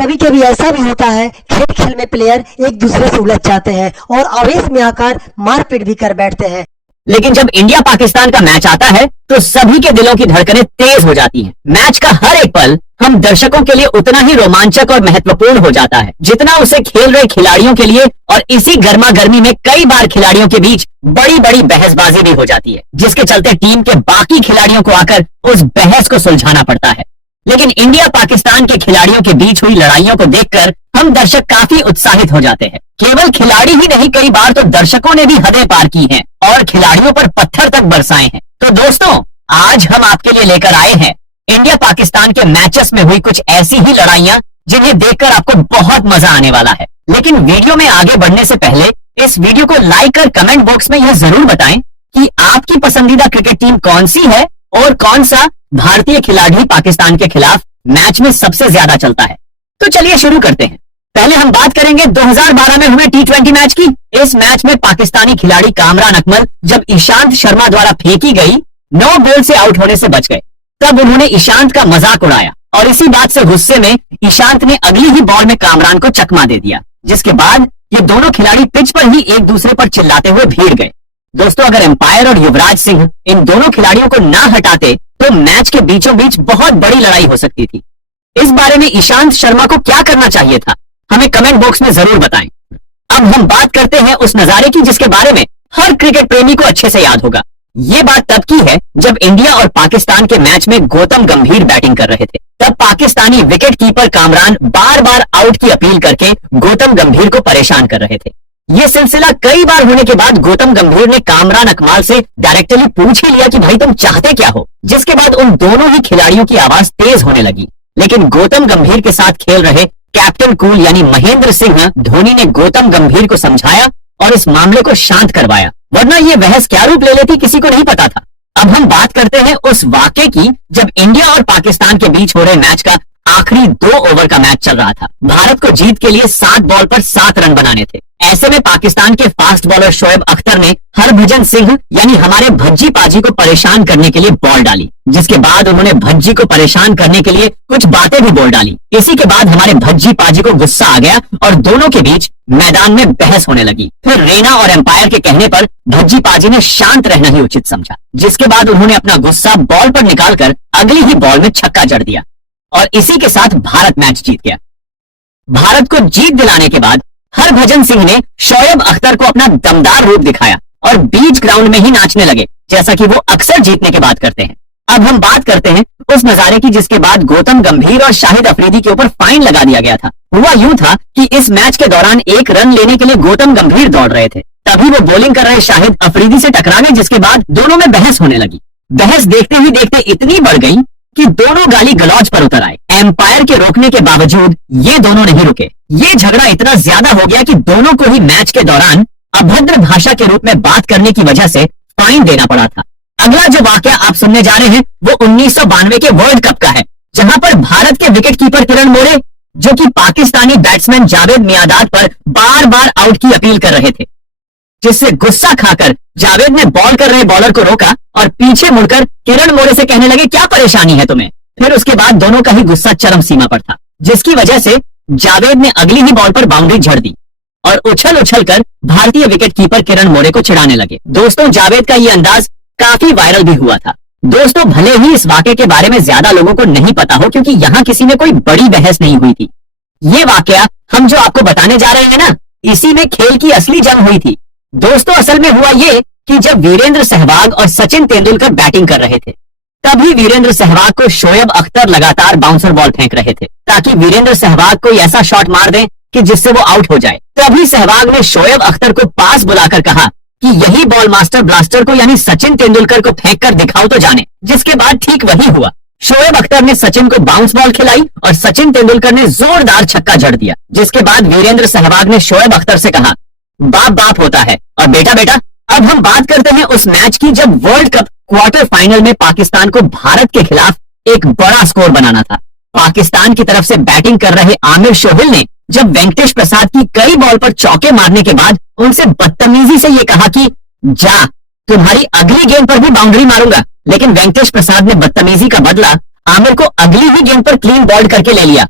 कभी कभी ऐसा भी होता है, खेल खेल में प्लेयर एक दूसरे से उलझ जाते हैं और आवेश में आकर मारपीट भी कर बैठते हैं। लेकिन जब इंडिया पाकिस्तान का मैच आता है तो सभी के दिलों की धड़कनें तेज हो जाती हैं। मैच का हर एक पल हम दर्शकों के लिए उतना ही रोमांचक और महत्वपूर्ण हो जाता है जितना उसे खेल रहे खिलाड़ियों के लिए। और इसी गर्मा गर्मी में कई बार खिलाड़ियों के बीच बड़ी बड़ी बहसबाजी भी हो जाती है, जिसके चलते टीम के बाकी खिलाड़ियों को आकर उस बहस को सुलझाना पड़ता है। लेकिन इंडिया पाकिस्तान के खिलाड़ियों के बीच हुई लड़ाइयों को देखकर हम दर्शक काफी उत्साहित हो जाते हैं। केवल खिलाड़ी ही नहीं, कई बार तो दर्शकों ने भी हदें पार की हैं और खिलाड़ियों पर पत्थर तक बरसाए हैं। तो दोस्तों, आज हम आपके लिए लेकर आए हैं इंडिया पाकिस्तान के मैचेस में हुई कुछ ऐसी ही लड़ाइयां जिन्हें देखकर आपको बहुत मजा आने वाला है। लेकिन वीडियो में आगे बढ़ने से पहले इस वीडियो को लाइक कर कमेंट बॉक्स में यह जरूर बताएं कि आपकी पसंदीदा क्रिकेट टीम कौन सी है और कौन सा भारतीय खिलाड़ी पाकिस्तान के खिलाफ मैच में सबसे ज्यादा चलता है। तो चलिए शुरू करते हैं। पहले हम बात करेंगे 2012 में हुए T20 मैच की। इस मैच में पाकिस्तानी खिलाड़ी कामरान अकमल जब ईशांत शर्मा द्वारा फेंकी गई 9 बॉल से आउट होने से बच गए, तब उन्होंने ईशांत का मजाक उड़ाया और इसी बात से गुस्से में ईशांत ने अगली ही बॉल में कामरान को चकमा दे दिया, जिसके बाद ये दोनों खिलाड़ी पिच पर ही एक दूसरे पर चिल्लाते हुए भीड़ गए। दोस्तों, अगर एम्पायर और युवराज सिंह इन दोनों खिलाड़ियों को ना हटाते तो मैच के बीचों बीच बहुत बड़ी लड़ाई हो सकती थी। इस बारे में ईशांत शर्मा को क्या करना चाहिए था, हमें कमेंट बॉक्स में जरूर बताएं। अब हम बात करते हैं उस नजारे की जिसके बारे में हर क्रिकेट प्रेमी को अच्छे से याद होगा। ये बात तब की है जब इंडिया और पाकिस्तान के मैच में गौतम गंभीर बैटिंग कर रहे थे। तब पाकिस्तानी विकेट कीपर कामरान बार बार आउट की अपील करके गौतम गंभीर को परेशान कर रहे थे। ये सिलसिला कई बार होने के बाद गौतम गंभीर ने कामरान अकमल से डायरेक्टली पूछ ही लिया कि भाई तुम चाहते क्या हो, जिसके बाद उन दोनों ही खिलाड़ियों की आवाज तेज होने लगी। लेकिन गौतम गंभीर के साथ खेल रहे कैप्टन कूल यानी महेंद्र सिंह धोनी ने गौतम गंभीर को समझाया और इस मामले को शांत करवाया, वरना ये बहस क्या रूप ले लेती किसी को नहीं पता था। अब हम बात करते हैं उस वाकये की जब इंडिया और पाकिस्तान के बीच हो रहे मैच का आखिरी 2 ओवर का मैच चल रहा था। भारत को जीत के लिए 7 बॉल पर 7 रन बनाने थे। ऐसे में पाकिस्तान के फास्ट बॉलर शोएब अख्तर ने हरभजन सिंह यानी हमारे भज्जी पाजी को परेशान करने के लिए बॉल डाली, जिसके बाद उन्होंने भज्जी को परेशान करने के लिए कुछ बातें भी बोल डाली। इसी के बाद हमारे भज्जी पाजी को गुस्सा आ गया और दोनों के बीच मैदान में बहस होने लगी। फिर रेना और एम्पायर के कहने पर भज्जी पाजी ने शांत रहना ही उचित समझा, जिसके बाद उन्होंने अपना गुस्सा बॉल पर निकालकर अगली ही बॉल में छक्का जड़ दिया और इसी के साथ भारत मैच जीत गया। भारत को जीत दिलाने के बाद हरभजन सिंह ने शोएब अख्तर को अपना दमदार रूप दिखाया और बीच ग्राउंड में ही नाचने लगे, जैसा कि वो अक्सर जीतने के बाद करते हैं। अब हम बात करते हैं उस नजारे की जिसके बाद गौतम गंभीर और शाहिद अफरीदी के ऊपर फाइन लगा दिया गया था। हुआ यूं था कि इस मैच के दौरान 1 रन लेने के लिए गौतम गंभीर दौड़ रहे थे, तभी वो बॉलिंग कर रहे शाहिद अफरीदी से टकरा गए, जिसके बाद दोनों में बहस होने लगी। बहस देखते ही देखते इतनी बढ़ गई कि दोनों गाली गलौज पर उतर आए। एम्पायर के रोकने के बावजूद ये दोनों नहीं रुके। ये झगड़ा इतना ज्यादा हो गया कि दोनों को ही मैच के दौरान अभद्र भाषा के रूप में बात करने की वजह से फाइन देना पड़ा था। अगला जो वाकया आप सुनने जा रहे हैं वो 1992 के वर्ल्ड कप का है, जहां पर भारत के विकेट कीपर किरण मोरे जो कि पाकिस्तानी बैट्समैन जावेद मियादाद पर बार बार आउट की अपील कर रहे थे, जिससे गुस्सा खाकर जावेद ने बॉल कर रहे बॉलर को रोका और पीछे मुड़कर किरण मोरे से कहने लगे क्या परेशानी है तुम्हें। फिर उसके बाद दोनों का ही गुस्सा चरम सीमा पर था, जिसकी वजह से जावेद ने अगली ही बॉल पर बाउंड्री झड़ दी और उछल उछल कर भारतीय विकेट कीपर किरण मोरे को चिढ़ाने लगे। दोस्तों, जावेद का ये अंदाज काफी वायरल भी हुआ था। दोस्तों, भले ही इस वाकये के बारे में ज्यादा लोगों को नहीं पता हो क्योंकि यहाँ किसी में कोई बड़ी बहस नहीं हुई थी। ये वाकया हम जो आपको बताने जा रहे हैं ना, इसी में खेल की असली जंग हुई थी। दोस्तों, असल में हुआ ये कि जब वीरेंद्र सहवाग और सचिन तेंदुलकर बैटिंग कर रहे थे, तभी वीरेंद्र सहवाग को शोएब अख्तर लगातार बाउंसर बॉल फेंक रहे थे ताकि वीरेंद्र सहवाग को ऐसा शॉट मार दें कि जिससे वो आउट हो जाए। तभी सहवाग ने शोएब अख्तर को पास बुलाकर कहा कि यही बॉल मास्टर ब्लास्टर को यानी सचिन तेंदुलकर को फेंक कर दिखाओ तो जाने, जिसके बाद ठीक वही हुआ। शोएब अख्तर ने सचिन को बाउंस बॉल खिलाई और सचिन तेंदुलकर ने जोरदार छक्का जड़ दिया, जिसके बाद वीरेंद्र सहवाग ने शोएब अख्तर से कहा बाप बाप होता है और बेटा बेटा। अब हम बात करते हैं उस मैच की जब वर्ल्ड कप क्वार्टर फाइनल में पाकिस्तान को भारत के खिलाफ एक बड़ा स्कोर बनाना था। पाकिस्तान की तरफ से बैटिंग कर रहे आमिर शोहिल ने जब वेंकटेश प्रसाद की कई बॉल पर चौके मारने के बाद उनसे बदतमीजी से ये कहा कि जा तुम्हारी अगली गेंद पर भी बाउंड्री मारूंगा, लेकिन वेंकटेश प्रसाद ने बदतमीजी का बदला आमिर को अगली ही गेंद पर क्लीन बॉल्ड करके ले लिया